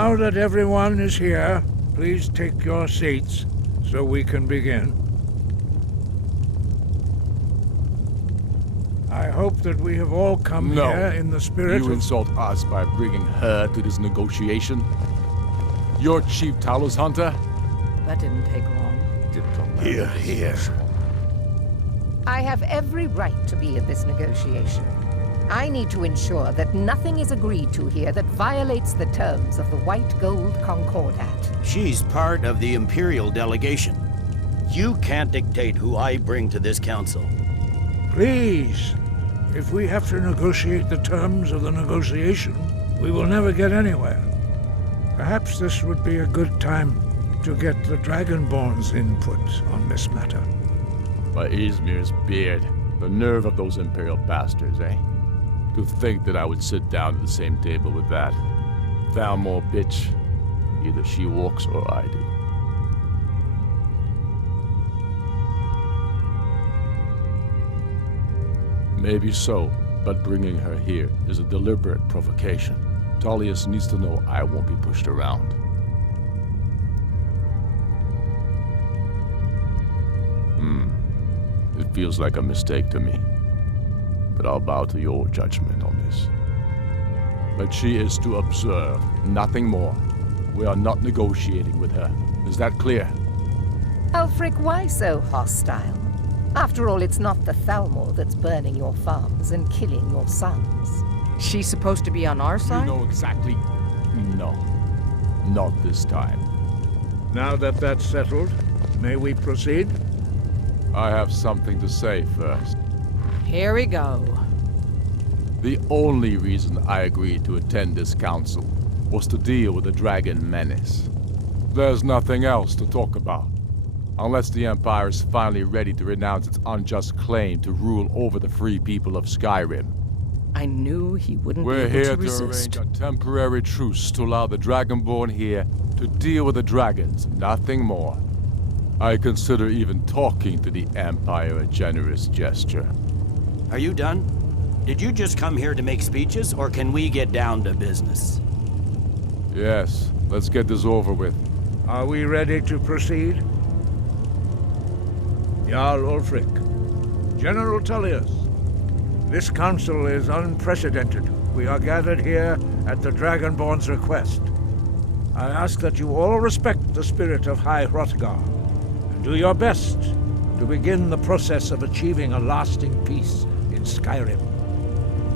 Now that everyone is here, please take your seats so we can begin. I hope that we have all come here in the spirit You insult us by bringing her to this negotiation? You're Chief Talos Hunter? That didn't take long. Here. I have every right to be at this negotiation. I need to ensure that nothing is agreed to here that violates the terms of the White Gold Concordat. She's part of the Imperial delegation. You can't dictate who I bring to this council. Please, if we have to negotiate the terms of the negotiation, we will never get anywhere. Perhaps this would be a good time to get the Dragonborn's input on this matter. By Izmir's beard. The nerve of those Imperial bastards, eh? To think that I would sit down at the same table with that. Thalmor bitch. Either she walks or I do. Maybe so, but bringing her here is a deliberate provocation. Tullius needs to know I won't be pushed around. It feels like a mistake to me. But I'll bow to your judgment on this. But she is to observe, nothing more. We are not negotiating with her. Is that clear? Ulfric, why so hostile? After all, it's not the Thalmor that's burning your farms and killing your sons. She's supposed to be on our side? You know exactly... No. Not this time. Now that that's settled, may we proceed? I have something to say first. Here we go. The only reason I agreed to attend this council was to deal with the dragon menace. There's nothing else to talk about. Unless the Empire is finally ready to renounce its unjust claim to rule over the free people of Skyrim. I knew he wouldn't We're be able here to resist. arrange a temporary truce to allow the Dragonborn here to deal with the dragons, nothing more. I consider even talking to the Empire a generous gesture. Are you done? Did you just come here to make speeches, or can we get down to business? Yes, let's get this over with. Are we ready to proceed? Jarl Ulfric, General Tullius, this council is unprecedented. We are gathered here at the Dragonborn's request. I ask that you all respect the spirit of High Hrothgar, and do your best to begin the process of achieving a lasting peace in Skyrim.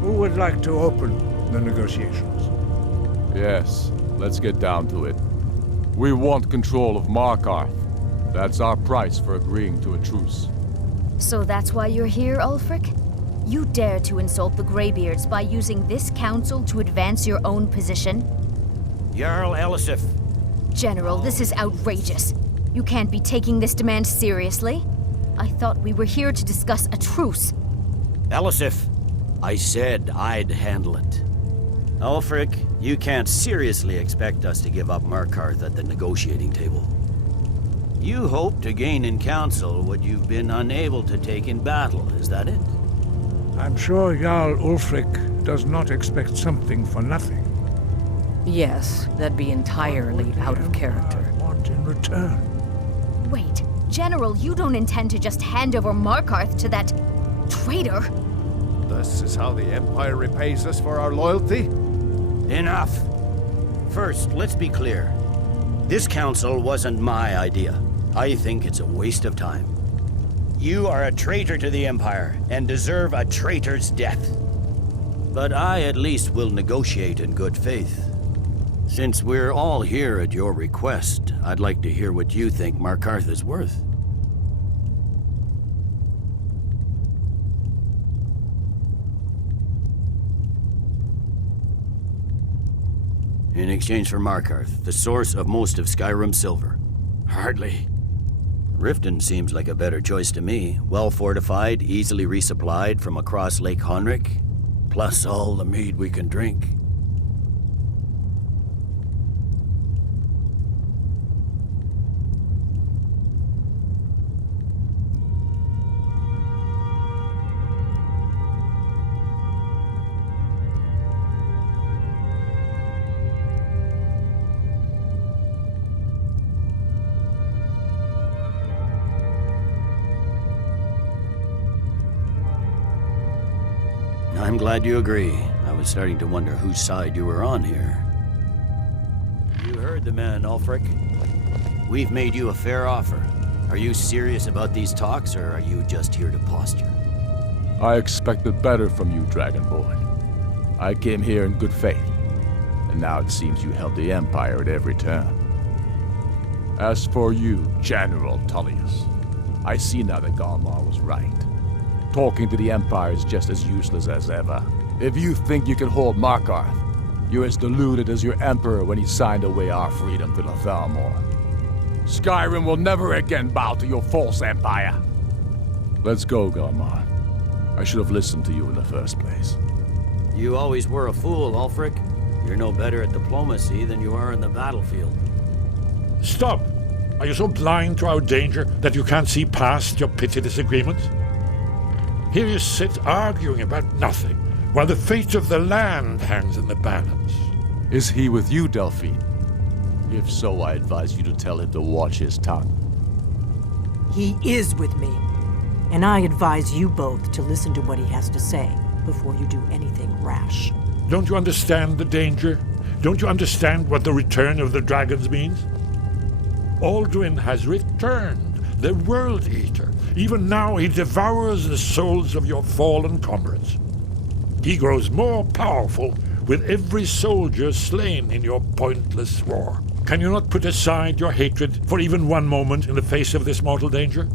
Who would like to open the negotiations? Yes, let's get down to it. We want control of Markarth. That's our price for agreeing to a truce. So that's why you're here, Ulfric? You dare to insult the Greybeards by using this council to advance your own position? Jarl Elisif. General, this is outrageous. You can't be taking this demand seriously. I thought we were here to discuss a truce. Elisif, I said I'd handle it. Ulfric, you can't seriously expect us to give up Markarth at the negotiating table. You hope to gain in council what you've been unable to take in battle, is that it? I'm sure Jarl Ulfric does not expect something for nothing. Yes, that'd be entirely out of character. I want in return. Wait, General, you don't intend to just hand over Markarth to that traitor? This is how the Empire repays us for our loyalty? Enough! First, let's be clear. This council wasn't my idea. I think it's a waste of time. You are a traitor to the Empire and deserve a traitor's death. But I at least will negotiate in good faith. Since we're all here at your request, I'd like to hear what you think Markarth is worth. In exchange for Markarth, the source of most of Skyrim's silver. Hardly. Riften seems like a better choice to me. Well fortified, easily resupplied from across Lake Honric, plus all the mead we can drink. I'm glad you agree. I was starting to wonder whose side you were on here. You heard the man, Ulfric. We've made you a fair offer. Are you serious about these talks, or are you just here to posture? I expected better from you, Dragonborn. I came here in good faith, and now it seems you help the Empire at every turn. As for you, General Tullius, I see now that Galmar was right. Talking to the Empire is just as useless as ever. If you think you can hold Markarth, you're as deluded as your Emperor when he signed away our freedom to the Thalmor. Skyrim will never again bow to your false empire. Let's go, Galmar. I should have listened to you in the first place. You always were a fool, Ulfric. You're no better at diplomacy than you are in the battlefield. Stop! Are you so blind to our danger that you can't see past your petty disagreements? Here you sit arguing about nothing, while the fate of the land hangs in the balance. Is he with you, Delphine? If so, I advise you to tell him to watch his tongue. He is with me. And I advise you both to listen to what he has to say before you do anything rash. Don't you understand the danger? Don't you understand what the return of the dragons means? Alduin has returned, the World Eater. Even now he devours the souls of your fallen comrades. He grows more powerful with every soldier slain in your pointless war. Can you not put aside your hatred for even one moment in the face of this mortal danger?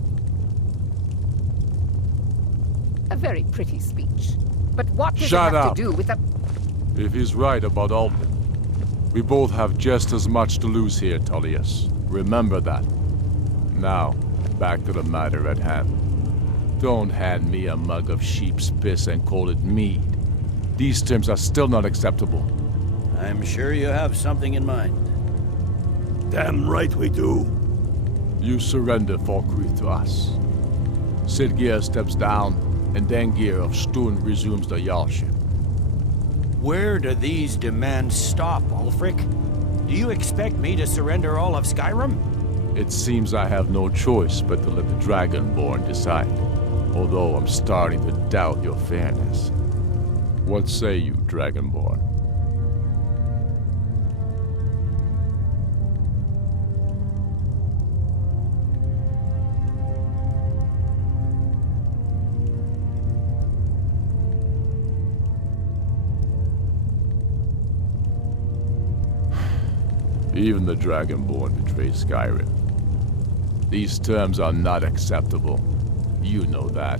A very pretty speech. But what does Shut it have up. to do with the... If he's right about Alduin, we both have just as much to lose here, Tullius. Remember that. Now, back to the matter at hand. Don't hand me a mug of sheep's piss and call it mead. These terms are still not acceptable. I'm sure you have something in mind. Damn right we do. You surrender Falkreath to us. Sidgeir steps down, and Dengir of Stun resumes the Jarlship. Where do these demands stop, Ulfric? Do you expect me to surrender all of Skyrim? It seems I have no choice but to let the Dragonborn decide, although I'm starting to doubt your fairness. What say you, Dragonborn? Even the Dragonborn betray Skyrim. These terms are not acceptable. You know that.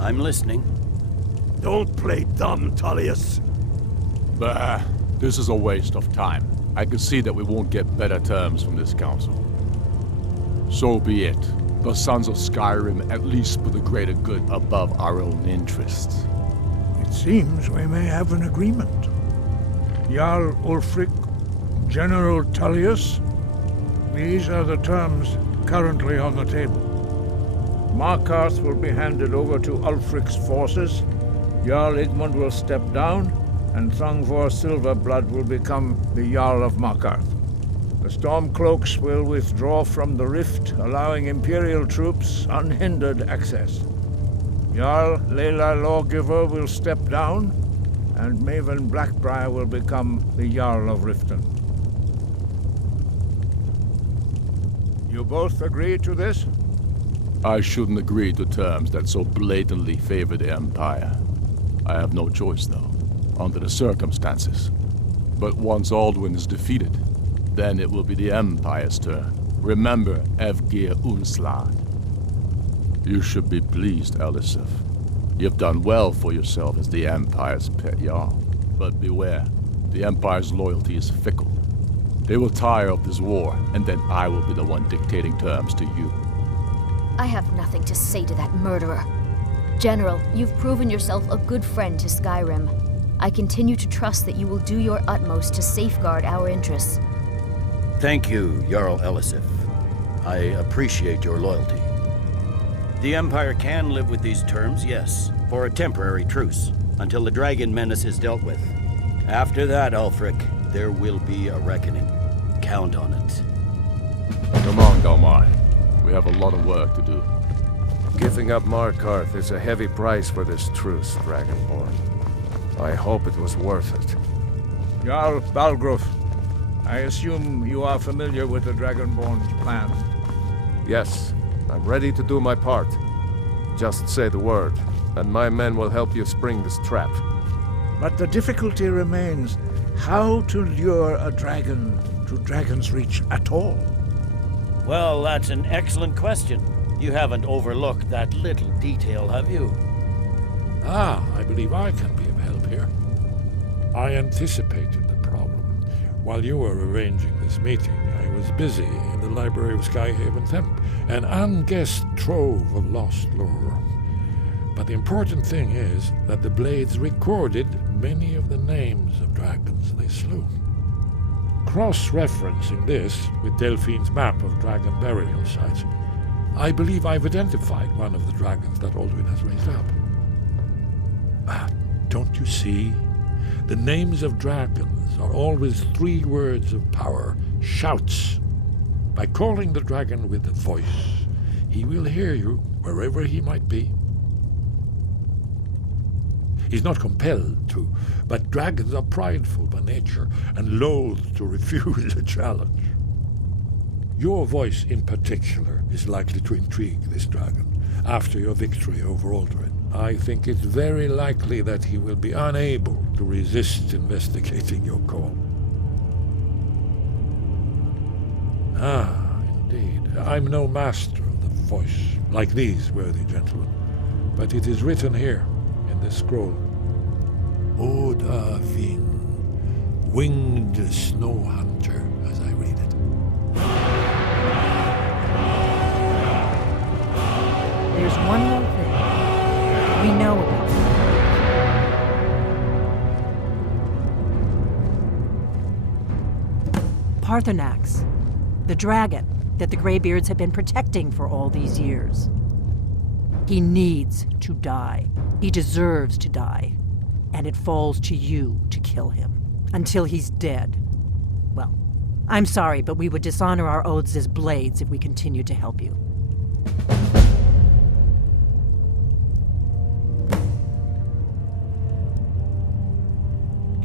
I'm listening. Don't play dumb, Tullius. Bah, this is a waste of time. I can see that we won't get better terms from this council. So be it. The Sons of Skyrim at least put the greater good above our own interests. It seems we may have an agreement. Jarl Ulfric, General Tullius, these are the terms currently on the table. Markarth will be handed over to Ulfric's forces, Jarl Igmund will step down, and Thongvor Silverblood will become the Jarl of Markarth. The Stormcloaks will withdraw from the rift, allowing Imperial troops unhindered access. Jarl Leila Lawgiver will step down, and Maven Blackbriar will become the Jarl of Riften. You both agree to this? I shouldn't agree to terms that so blatantly favor the Empire. I have no choice, though, under the circumstances. But once Alduin is defeated, then it will be the Empire's turn. Remember Evgir Unslad. You should be pleased, Elisif. You've done well for yourself as the Empire's pet Jarl. But beware, the Empire's loyalty is fickle. They will tire of this war, and then I will be the one dictating terms to you. I have nothing to say to that murderer. General, you've proven yourself a good friend to Skyrim. I continue to trust that you will do your utmost to safeguard our interests. Thank you, Jarl Elisif. I appreciate your loyalty. The Empire can live with these terms, yes, for a temporary truce, until the dragon menace is dealt with. After that, Ulfric, there will be a reckoning. Count on it. Come on, Galmar. We have a lot of work to do. Giving up Markarth is a heavy price for this truce, Dragonborn. I hope it was worth it. Jarl Balgruf, I assume you are familiar with the Dragonborn's plan. Yes, I'm ready to do my part. Just say the word, and my men will help you spring this trap. But the difficulty remains how to lure a dragon to Dragon's Reach at all. Well, that's an excellent question. You haven't overlooked that little detail, have you? I believe I can be of help here. I anticipated the problem. While you were arranging this meeting, I was busy in the library of Skyhaven Temp, an unguessed trove of lost lore. But the important thing is that the Blades recorded many of the names of dragons they slew. Cross-referencing this with Delphine's map of dragon burial sites, I believe I've identified one of the dragons that Alduin has raised up. Don't you see? The names of dragons are always 3 words of power, shouts. By calling the dragon with a voice, he will hear you wherever he might be. He's not compelled to, but dragons are prideful by nature and loath to refuse a challenge. Your voice in particular is likely to intrigue this dragon after your victory over Alduin. I think it's very likely that he will be unable to resist investigating your call. Indeed. I'm no master of the voice, like these worthy gentlemen, but it is written here in this scroll. Oda Ving, winged snow hunter, as I read it. There's one more thing we know about him. Parthenax, the dragon that the Greybeards have been protecting for all these years. He needs to die. He deserves to die. And it falls to you to kill him until he's dead. Well, I'm sorry, but we would dishonor our oaths as Blades if we continued to help you.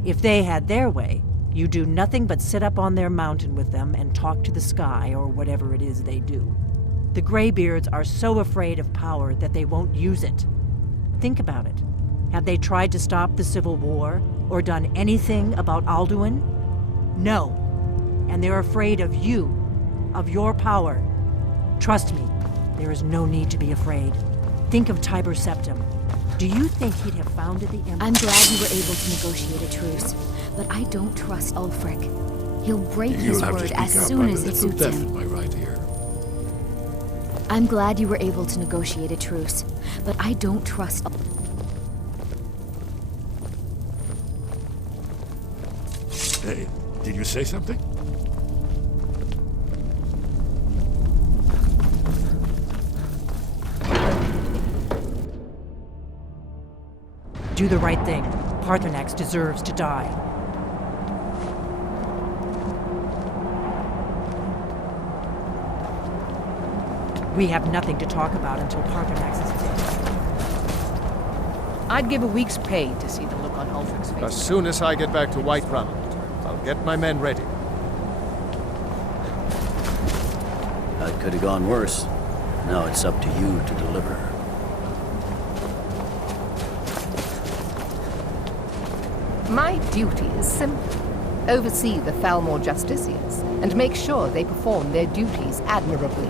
If they had their way, you do nothing but sit up on their mountain with them and talk to the sky or whatever it is they do. The Greybeards are so afraid of power that they won't use it. Think about it. Have they tried to stop the Civil War or done anything about Alduin? No. And they're afraid of you, of your power. Trust me, there is no need to be afraid. Think of Tiber Septim. Do you think he'd have founded the Empire? I'm glad you were able to negotiate a truce, but I don't trust Ulfric. He'll break his word as soon as it suits him. In my right ear. I'm glad you were able to negotiate a truce, but I don't trust. Hey, did you say something? Do the right thing. Parthenax deserves to die. We have nothing to talk about until Parthenax is dead. I'd give a week's pay to see the look on Ulfric's face. As soon as I get back to Whiterun, I'll get my men ready. That could have gone worse. Now it's up to you to deliver. My duty is simple. Oversee the Thalmor Justiciars and make sure they perform their duties admirably.